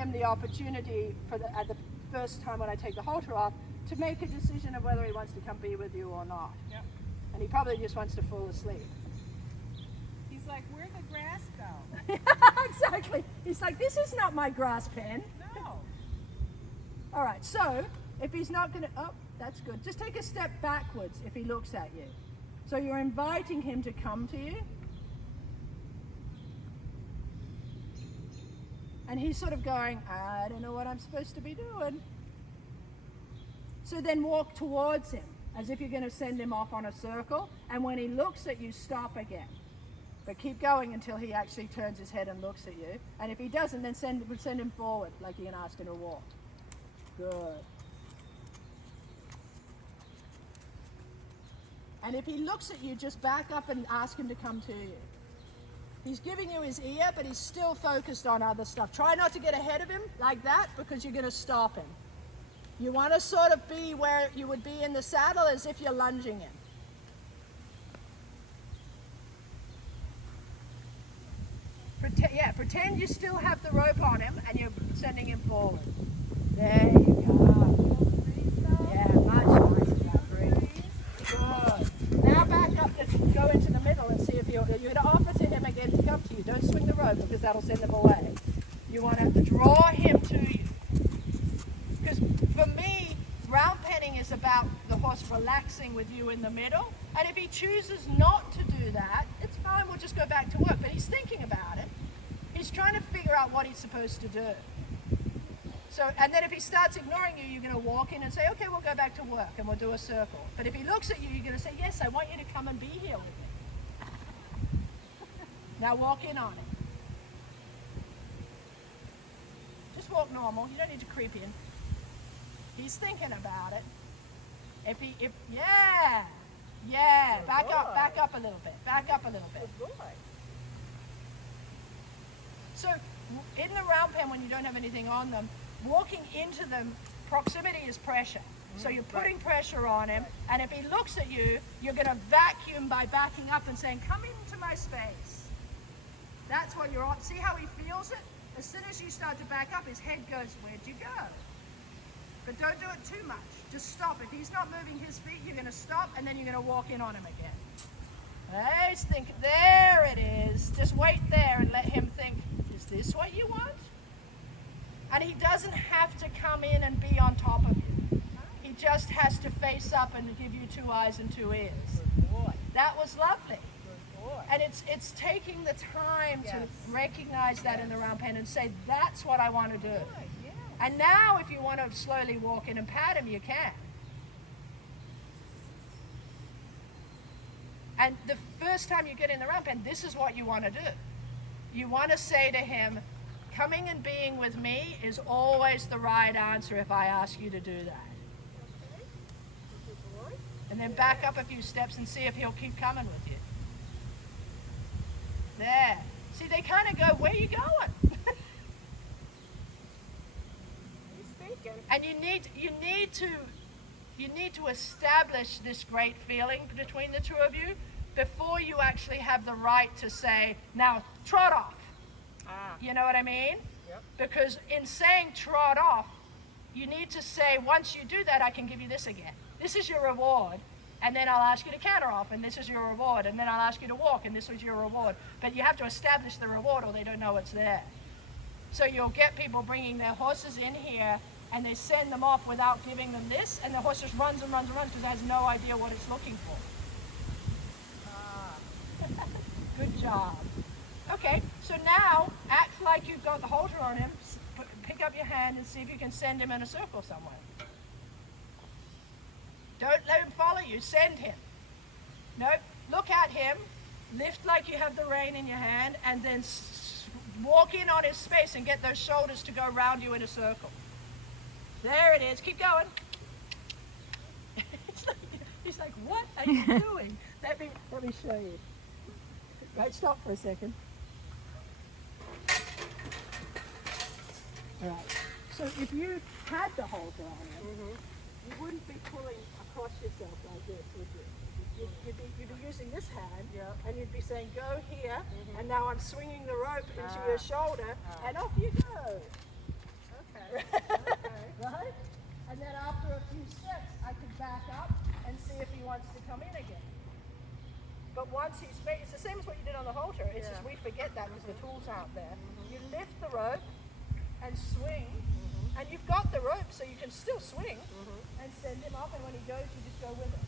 him the opportunity at the first time when I take the halter off to make a decision of whether he wants to come be with you or not. Yep. And he probably just wants to fall asleep. He's like, where'd the grass go? Exactly. He's like, this is not my grass pen. No. All right, so if he's not going to, oh, that's good. Just take a step backwards if he looks at you. So you're inviting him to come to you. And he's sort of going, I don't know what I'm supposed to be doing. So then walk towards him as if you're going to send him off on a circle. And when he looks at you, stop again. But keep going until he actually turns his head and looks at you. And if he doesn't, then send him forward like you're going to ask him to walk. Good. And if he looks at you, just back up and ask him to come to you. He's giving you his ear, but he's still focused on other stuff. Try not to get ahead of him like that because you're going to stop him. You want to sort of be where you would be in the saddle as if you're lunging him. Pretend you still have the rope on him and you're sending him forward. There you go. Yeah, much nicer. Breathe. Good. Now back up to go into the middle and see if you're going to offer to him again to come to you. Don't swing the rope because that'll send him away. You want to draw him to you. Because for me, round penning is about the horse relaxing with you in the middle. And if he chooses not to do that, it's fine, we'll just go back to work. But he's thinking about it. He's trying to figure out what he's supposed to do. So, and then if he starts ignoring you, you're going to walk in and say, okay, we'll go back to work and we'll do a circle. But if he looks at you, you're going to say, yes, I want you to come and be here with me. Now walk in on it. Just walk normal. You don't need to creep in. He's thinking about it. Yeah, back up a little bit. Back up a little bit. Good boy. So in the round pen, when you don't have anything on them, walking into them, proximity is pressure. So you're putting pressure on him, and if he looks at you, you're going to vacuum by backing up and saying, come into my space. That's what you're on. See how he feels it? As soon as you start to back up, his head goes, where'd you go? But don't do it too much. Just stop. If he's not moving his feet, you're going to stop, and then you're going to walk in on him again. He's thinking, there it is. Just wait there and let him think, is this what you want? And he doesn't have to come in and be on top of you. He just has to face up and give you 2 eyes and 2 ears. Good boy. That was lovely. Good boy. And it's taking the time to recognize that in the round pen and say, that's what I want to do. Yeah. And now if you want to slowly walk in and pat him, you can. And the first time you get in the round pen, this is what you want to do. You want to say to him, coming and being with me is always the right answer if I ask you to do that. Okay. Good boy. And then back up a few steps and see if he'll keep coming with you. There. See, they kind of go, where are you going? He's thinking. And you need to establish this great feeling between the two of you before you actually have the right to say, now trot off. You know what I mean? Yep. Because in saying trot off, you need to say, once you do that, I can give you this again. This is your reward. And then I'll ask you to canter off, and this is your reward. And then I'll ask you to walk, and this was your reward. But you have to establish the reward or they don't know it's there. So you'll get people bringing their horses in here and they send them off without giving them this, and the horse just runs and runs and runs because it has no idea what it's looking for. Good job. Okay, so now act like you've got the halter on him. Pick up your hand and see if you can send him in a circle somewhere. Don't let him follow you, send him. Nope, look at him, lift like you have the rein in your hand, and then walk in on his space and get those shoulders to go around you in a circle. There it is, keep going. He's like, what are you doing? Let me show you. Right, stop for a second. All right, so if you had the halter on him, you wouldn't be pulling across yourself like this, would you? You'd be using this hand, and you'd be saying, go here, and now I'm swinging the rope into your shoulder, and off you go. your tools out there. You lift the rope and swing, and you've got the rope so you can still swing and send him up, and when he goes, you just go with him.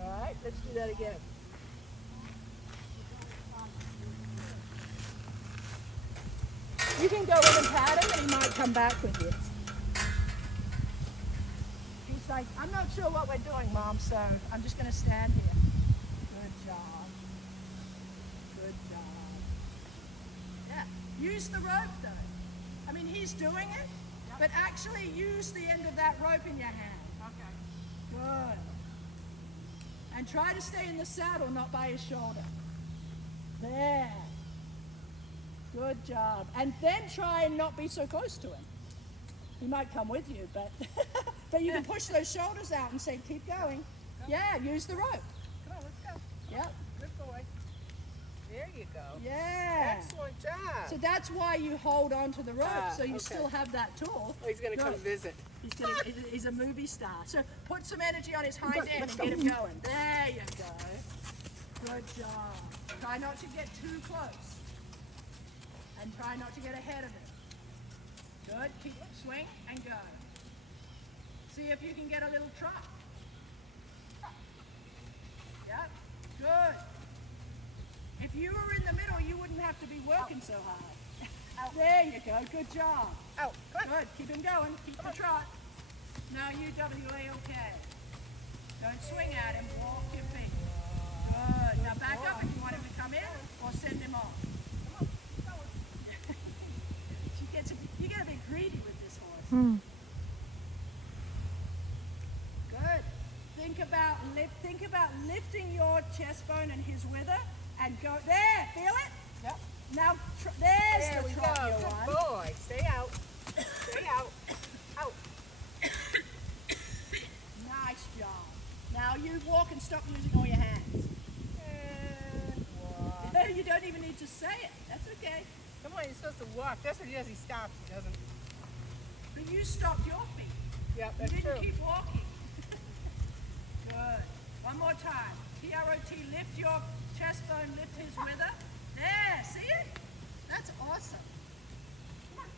All right, let's do that again. You can go in and pat him, and he might come back with you. He's like, I'm not sure what we're doing, Mom, so I'm just going to stand here. Good job. Good job. Yeah. Use the rope, though. I mean, he's doing it, but actually use the end of that rope in your hand. Okay. Good. And try to stay in the saddle, not by his shoulder. There. Good job. And then try and not be so close to him. He might come with you, but but you can push those shoulders out and say, keep going. Yeah, use the rope. Come on, let's go. Yep. Good boy. There you go. Yeah. Excellent job. So that's why you hold on to the rope, so you okay. still have that tool. Oh, he's going to come Good. visit. He's a movie star. So put some energy on his hind end and get him going. There you go. Good job. Try not to get too close. And try not to get ahead of him. Good. Keep swing and go. See if you can get a little trot. Yep. Good. If you were in the middle, you wouldn't have to be working so hard. Out. There you go. Good job. Out. Come on. Good. Keep him going. Keep the trot. Now UWA okay. Don't swing at him. Walk your feet. Good. Now back up if you want him to come in or send him off. You get a bit greedy with this horse. Good. Think about lifting your chest bone and his wither and go there. Feel it? Yep. Now there's There the we trot go. you Good want. boy. Stay out. Stay out. Out. Nice job. Now you walk and stop using all your hands. And walk. You don't even need to say it. That's okay. Come on, you're supposed to walk. That's what he does. He stops. He doesn't. But you stopped your feet. Yep, You that's didn't true. keep walking. Good. One more time. TROT, lift your chest bone, lift his wither. There, see it? That's awesome. Come on.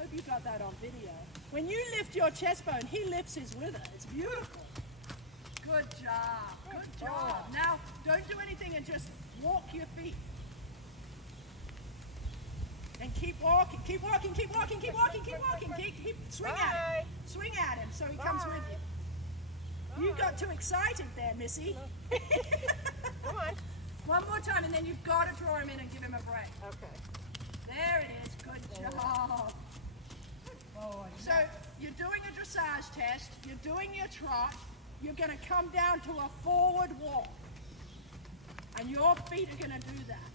Hope you got that on video. When you lift your chest bone, he lifts his wither. It's beautiful. Good job. Good job. Now, don't do anything and just walk your feet. And keep walking, keep walking, keep walking, keep walking, keep walking. Keep swing at him. Swing at him so he comes with you. You got too excited there, Missy. Come on. One more time, and then you've got to draw him in and give him a break. Okay. There it is. Good job. Good boy. So you're doing a dressage test. You're doing your trot. You're going to come down to a forward walk. And your feet are going to do that.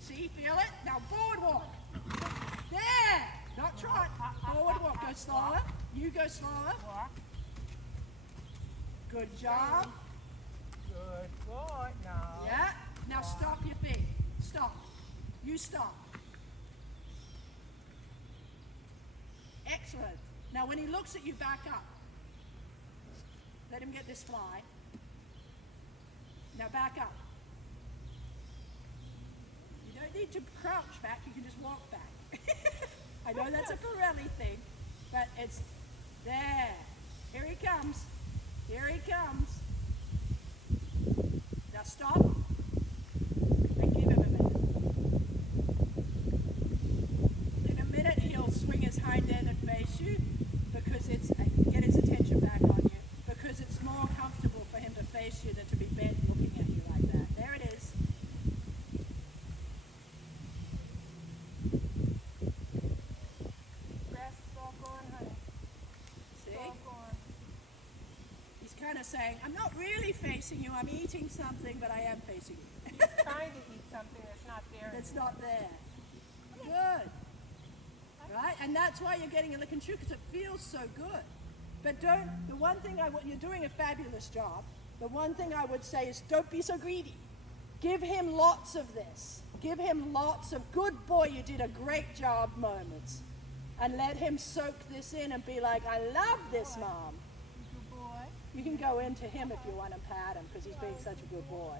See, feel it? Now forward walk. There. Not trot. Forward walk. Go slower. You go slower. Good job. Good boy. No. Yeah. Now stop your feet. Stop. You stop. Excellent. Now when he looks at you, back up. Let him get this fly. Now back up. You don't need to crouch back, you can just walk back. I know that's a Pirelli thing, but it's there. Here he comes. Here he comes. Now stop and give him a minute. In a minute he'll swing his hind end and face you because it's get his attention back on you because it's more comfortable for him to face you than to be bent looking at you like that. There it is. Grass is all gone, honey. See? All gone. He's kind of saying, I'm not really facing you, I'm eating something, but I am facing you. He's trying to eat something that's not there. That's not there. Good. Right? And that's why you're getting a lick and chew, because it feels so good. But the one thing you're doing a fabulous job. The one thing I would say is don't be so greedy. Give him lots of this. Give him lots of good boy, you did a great job moments. And let him soak this in and be like, I love this, Mom. Good boy. You can go into him if you want to pat him because he's being such a good boy.